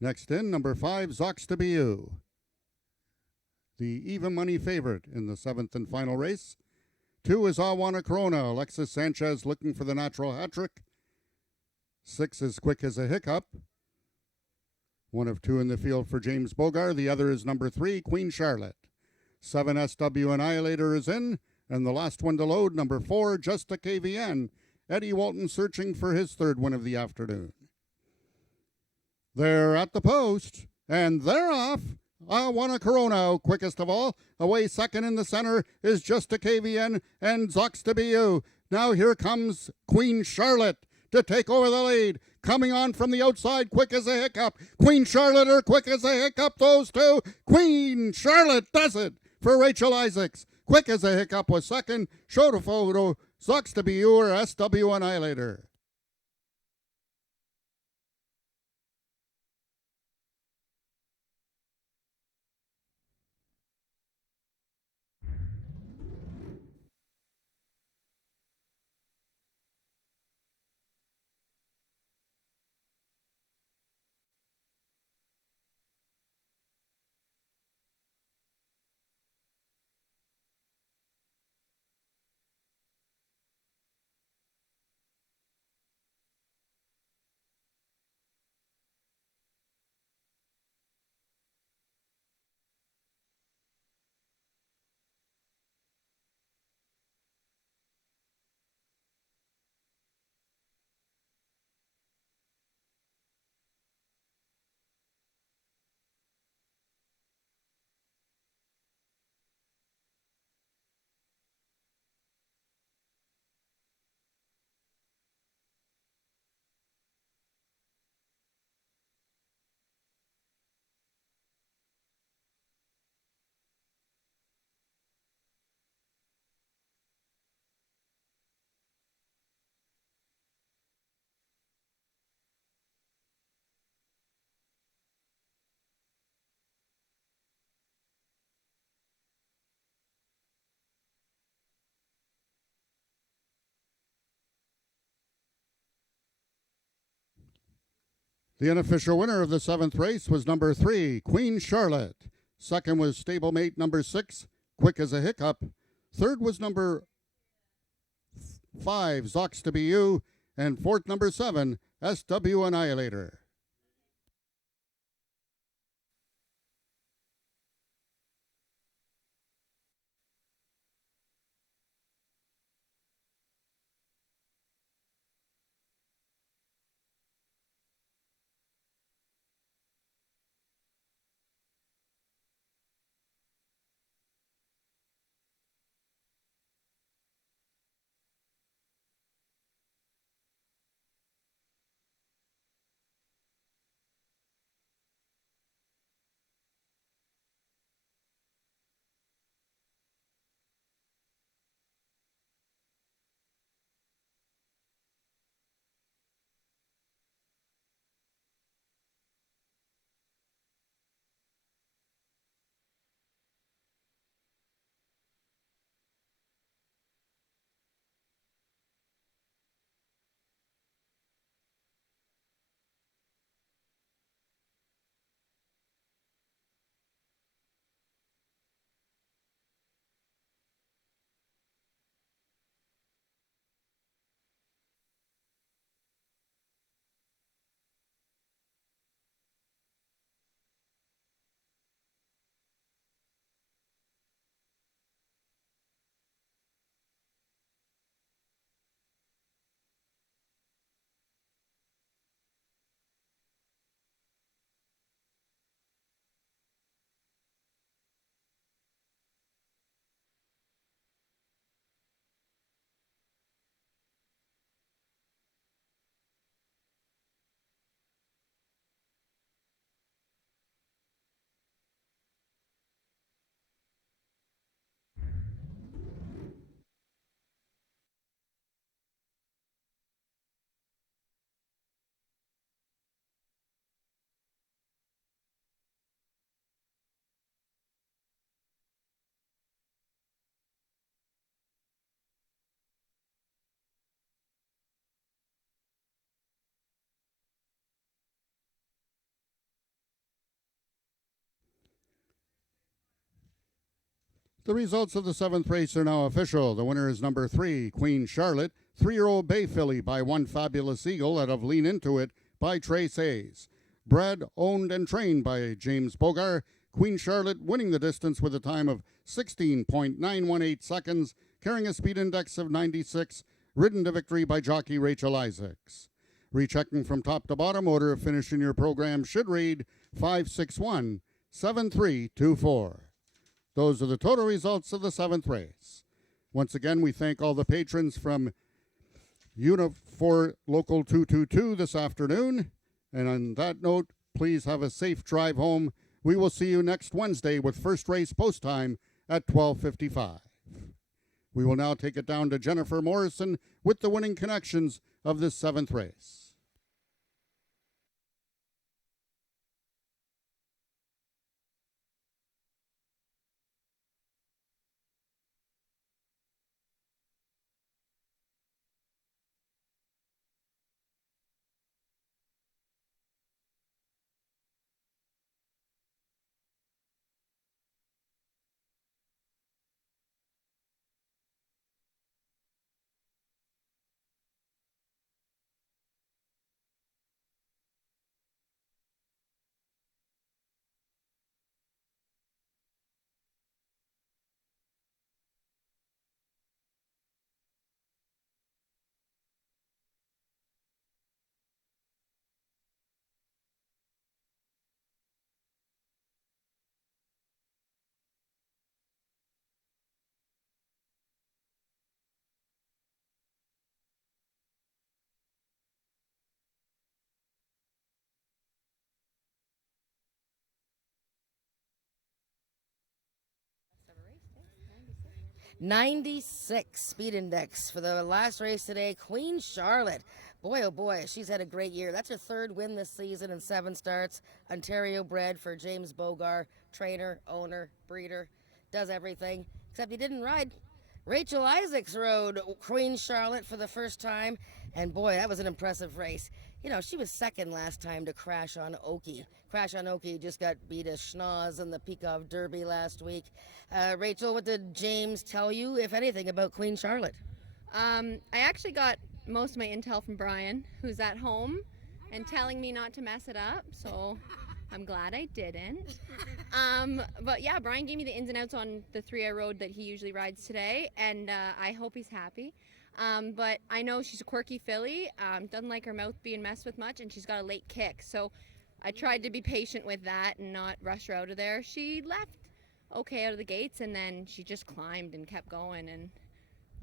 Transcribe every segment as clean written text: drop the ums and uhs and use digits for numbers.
Next in, number 5, Zox to Be You. The even money favorite in the 7th and final race. 2 is Awana Corona. Alexis Sanchez looking for the natural hat trick. 6 is Quick as a Hiccup. 1 of 2 in the field for James Bogar. The other is number 3, Queen Charlotte. 7 SW Annihilator is in. And the last one to load, number 4, Just a KVN. Eddie Walton searching for his 3rd win of the afternoon. They're at the post, and they're off. Awana Corona, quickest of all. Away second in the center is Just a KVN and Zox to Be You. Now here comes Queen Charlotte to take over the lead. Coming on from the outside, Quick as a Hiccup. Queen Charlotte or Quick as a Hiccup, those two. Queen Charlotte does it for Rachel Isaacs. Quick as a Hiccup was second. Show to photo, Zox to Be You or SW Annihilator. The unofficial winner of the 7th race was number 3, Queen Charlotte. Second was stablemate number 6, Quick as a Hiccup. Third was number 5, Zox to Be You. And fourth, number 7, SW Annihilator. The results of the 7th race are now official. The winner is number 3, Queen Charlotte, 3-year-old Bay Filly by One Fabulous Eagle out of Lean Into It by Trace Hayes. Bred, owned, and trained by James Bogar, Queen Charlotte winning the distance with a time of 16.918 seconds, carrying a speed index of 96, ridden to victory by jockey Rachel Isaacs. Rechecking from top to bottom, order of finish in your program should read 561 7324. Those are the total results of the 7th race. Once again, we thank all the patrons from Unifor Local 222 this afternoon. And on that note, please have a safe drive home. We will see you next Wednesday with first race post time at 12:55. We will now take it down to Jennifer Morrison with the winning connections of this 7th race. .96 speed index for the last race today. Queen Charlotte. Boy, oh boy, she's had a great year. That's her 3rd win this season in 7 starts. Ontario bred for James Bogar, trainer, owner, breeder, does everything, except he didn't ride. Rachel Isaacs rode Queen Charlotte for the first time, and boy, that was an impressive race. You know, she was second last time to Crash on Okie. Crash on Okie just got beat as schnoz in the Peacock Derby last week. Rachel, what did James tell you, if anything, about Queen Charlotte? I actually got most of my intel from Brian, who's at home and telling me not to mess it up, so I'm glad I didn't. But yeah, Brian gave me the ins and outs on the 3 I rode that he usually rides today, and I hope he's happy. But I know she's a quirky filly, doesn't like her mouth being messed with much, and she's got a late kick. So I tried to be patient with that and not rush her out of there. She left okay out of the gates, and then she just climbed and kept going, and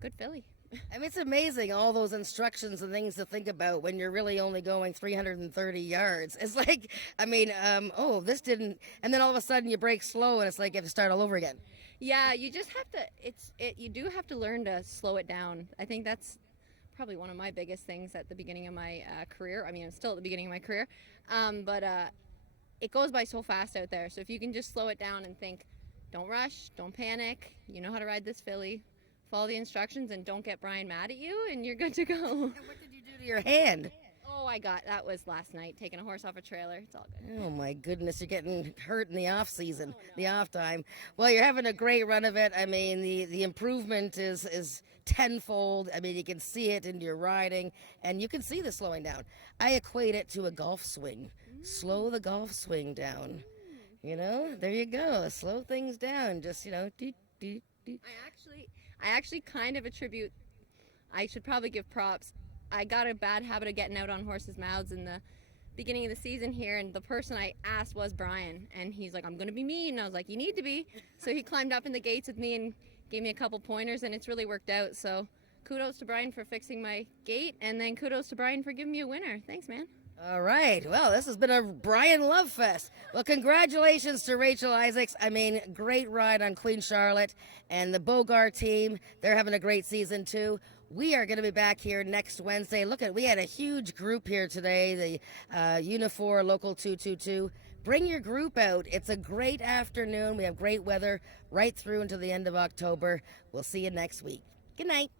good filly. I mean, it's amazing, all those instructions and things to think about when you're really only going 330 yards. It's like, I mean, oh, this didn't, and then all of a sudden you break slow, and it's like you have to start all over again. Yeah, you just have to, you do have to learn to slow it down. I think that's probably one of my biggest things at the beginning of my career. I mean, I'm still at the beginning of my career, but it goes by so fast out there. So if you can just slow it down and think, don't rush, don't panic, you know how to ride this filly, follow the instructions, and don't get Brian mad at you, and you're good to go. And what did you do to your hand? Oh, that was last night, taking a horse off a trailer. It's all good. Oh my goodness, you're getting hurt in the off season, the off time. Well, you're having a great run of it. I mean, the improvement is tenfold. I mean, you can see it in your riding, and you can see the slowing down. I equate it to a golf swing. Slow the golf swing down. You know, there you go. Slow things down. Just, you know, doot, doot, doot. I actually kind of attribute, I should probably give props. I got a bad habit of getting out on horses' mouths in the beginning of the season here, and the person I asked was Brian, and he's like, I'm going to be mean. And I was like, you need to be. So he climbed up in the gates with me and gave me a couple pointers, and it's really worked out. So kudos to Brian for fixing my gate, and then kudos to Brian for giving me a winner. Thanks, man. All right. Well, this has been a Brian Love Fest. Well, congratulations to Rachel Isaacs. I mean, great ride on Queen Charlotte, and the Bogar team. They're having a great season, too. We are going to be back here next Wednesday. Look we had a huge group here today, the Unifor Local 222. Bring your group out. It's a great afternoon. We have great weather right through until the end of October. We'll see you next week. Good night.